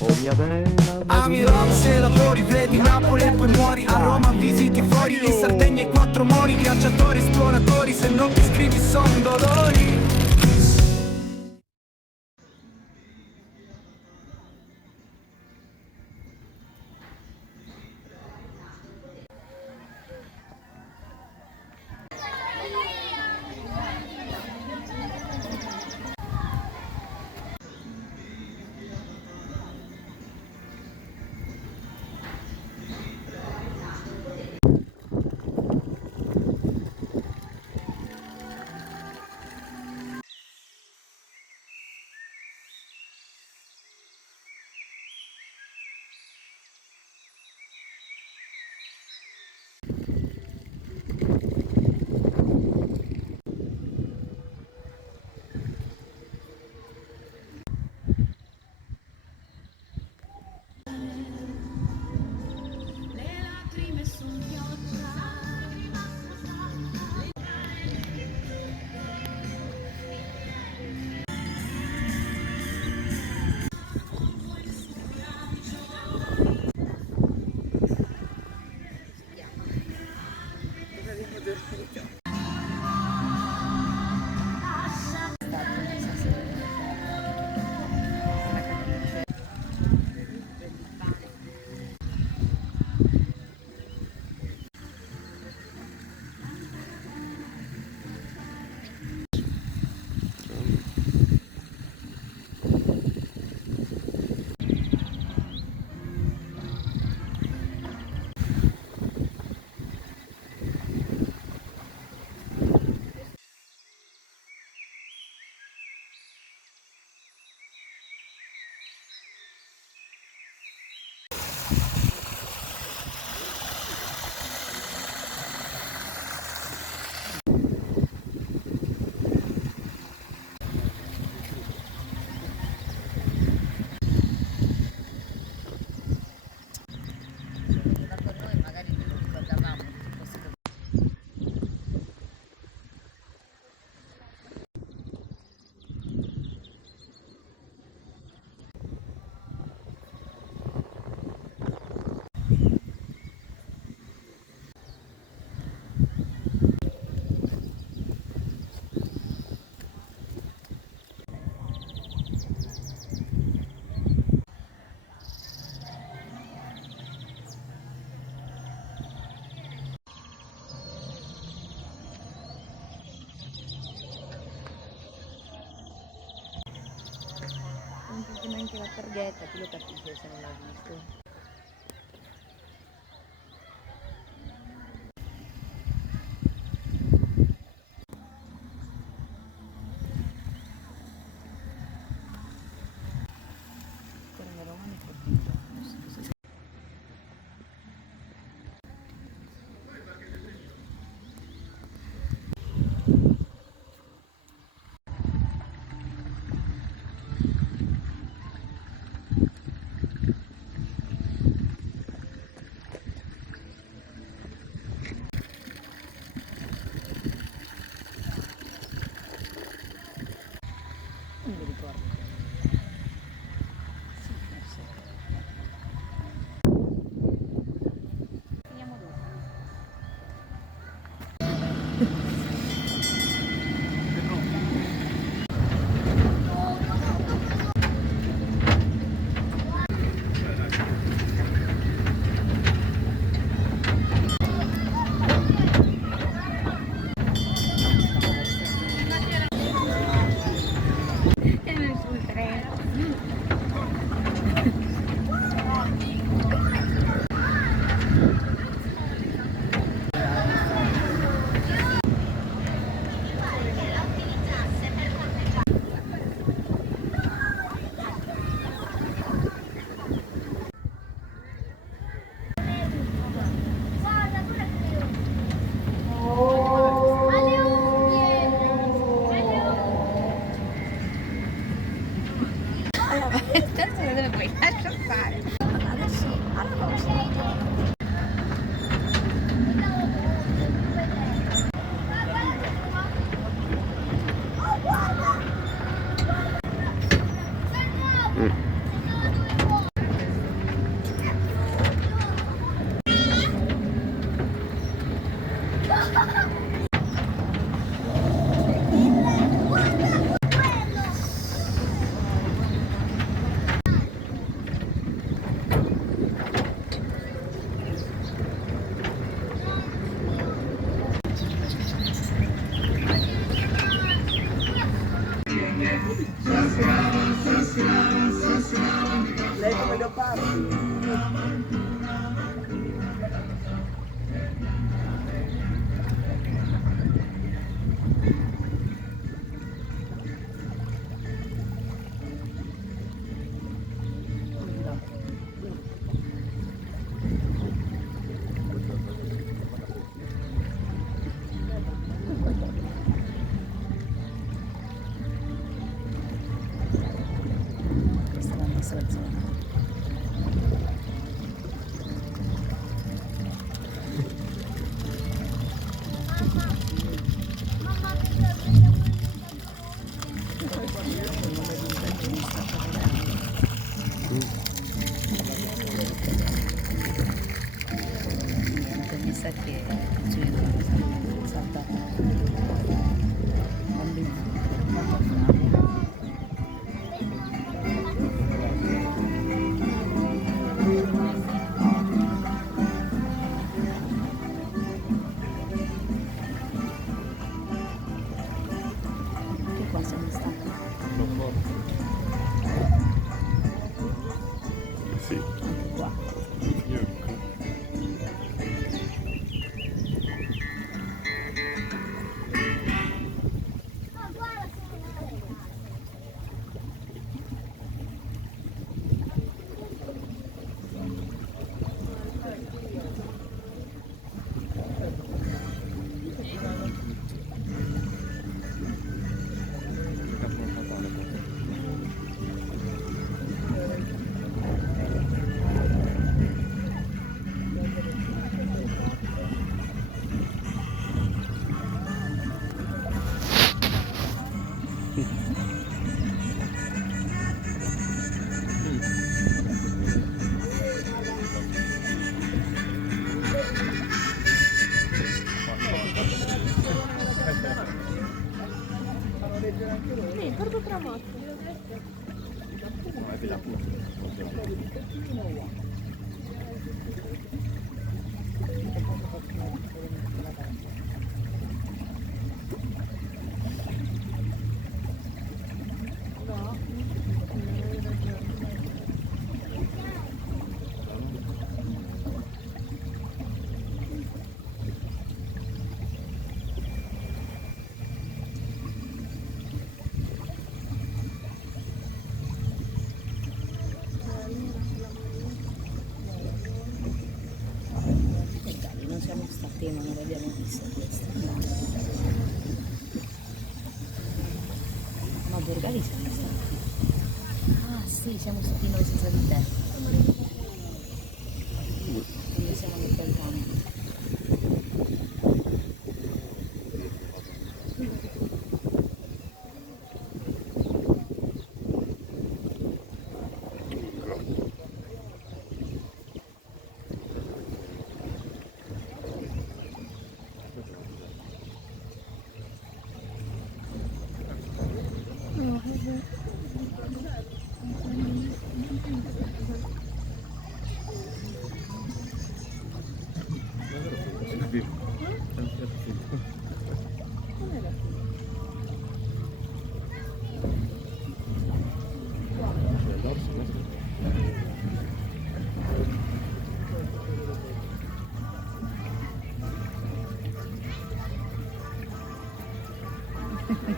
Oh mia bella Ami Roma se lavori, vedi Napoli e poi muori. A Roma visiti fuori, in Sardegna i quattro mori. Viaggiatori, esploratori, se non ti scrivi son dolori. Non ti neanche la targhetta, chi lo capisce se non l'ha visto. Con Roma mi fa non mi ricordo. Sì, forse. Finiamo dopo. Questa è la nostra zona. Mi sa che salta bambino. Che qua siamo stati? Sì. Anche qua. Guarda tramosso. Non siamo stati, ma non l'abbiamo vista questa. Ma a Borgali siamo stati. Ah sì, siamo stati noi senza di te. Quindi siamo andati al campo.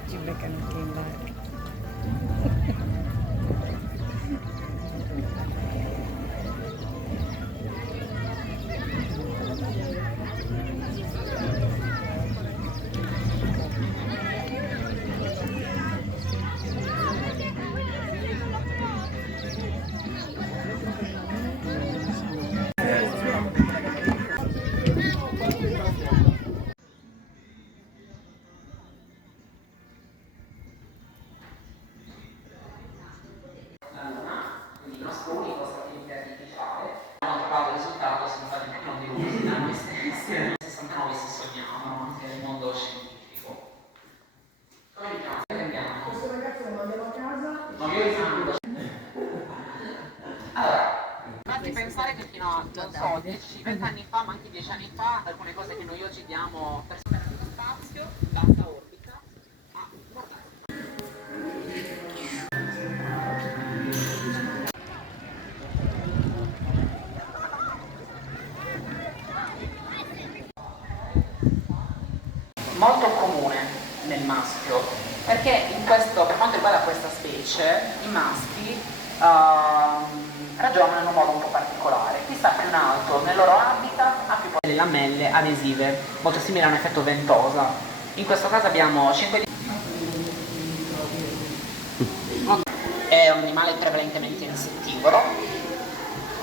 Ci beccano anche in barca. Quindi il nostro unico satellite artificiale hanno trovato il risultato sono stati non di noi, da noi stessi, nel 69 si sognavano anche nel mondo scientifico. Come mi chiamo? Questo ragazzo lo mandiamo a casa. No, io li mando. Allora, basti pensare che fino a, non so, 10-20 anni fa, ma anche 10 anni fa, alcune cose che noi oggi diamo per superare lo spazio, bassa orbita, ma guardate. maschio, perché per quanto riguarda questa specie, i maschi ragionano in un modo un po' particolare. Chi sta più in alto nel loro habitat ha più delle lamelle adesive, molto simili a un effetto ventosa. In questo caso abbiamo 5 è un animale prevalentemente insettivoro.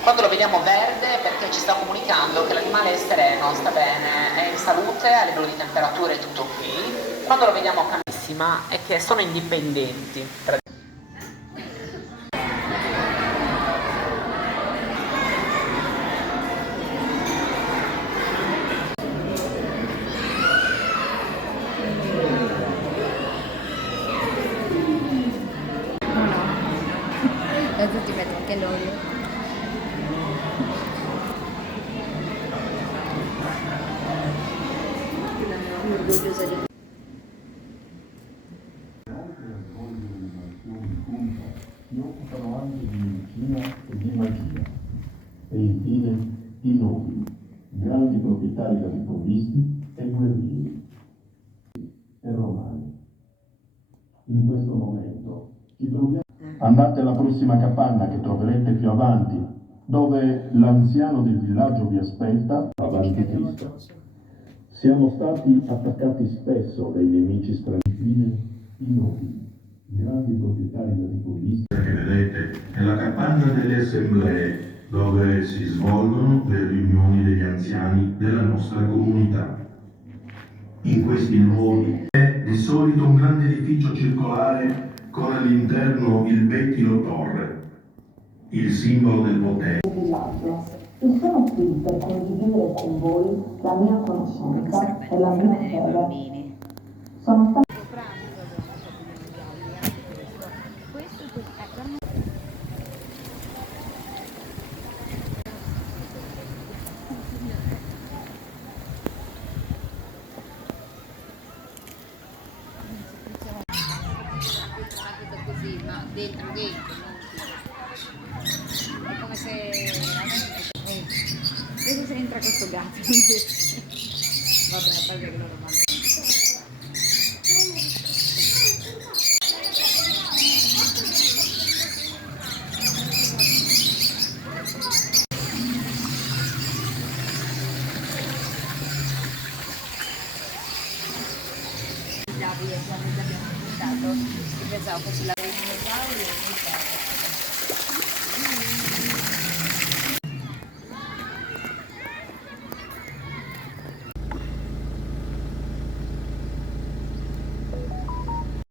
Quando lo vediamo verde è perché ci sta comunicando che l'animale è sereno, sta bene, è in salute, a livello di temperatura è tutto ok. Quando lo vediamo camissima è che sono indipendenti. Adesso ci metto anche l'olio. Si occupano anche di medicina e di magia. E infine i nobili, grandi proprietari capitallisti e guerrieri e romani. In questo momento ci troviamo. Andate alla prossima capanna che troverete più avanti, dove l'anziano del villaggio vi aspetta avanti Cristo. Siamo stati attaccati spesso dai nemici stranieri. I nobili, grandi proprietari capitallisti che vedete nella capanna delle assemblee, dove si svolgono le riunioni degli anziani della nostra comunità. In questi luoghi è di solito un grande edificio circolare con all'interno il Bettino Torre, il simbolo del potere. Villaggio e sono qui per condividere con voi la mia conoscenza e la mia fede. Sono stata così, ma dentro, è come se vedi se entra questo gatto invece. Vabbè, a parte che loro vanno. Davide, quando abbiamo portato, io pensavo fosse la dei dinosauri.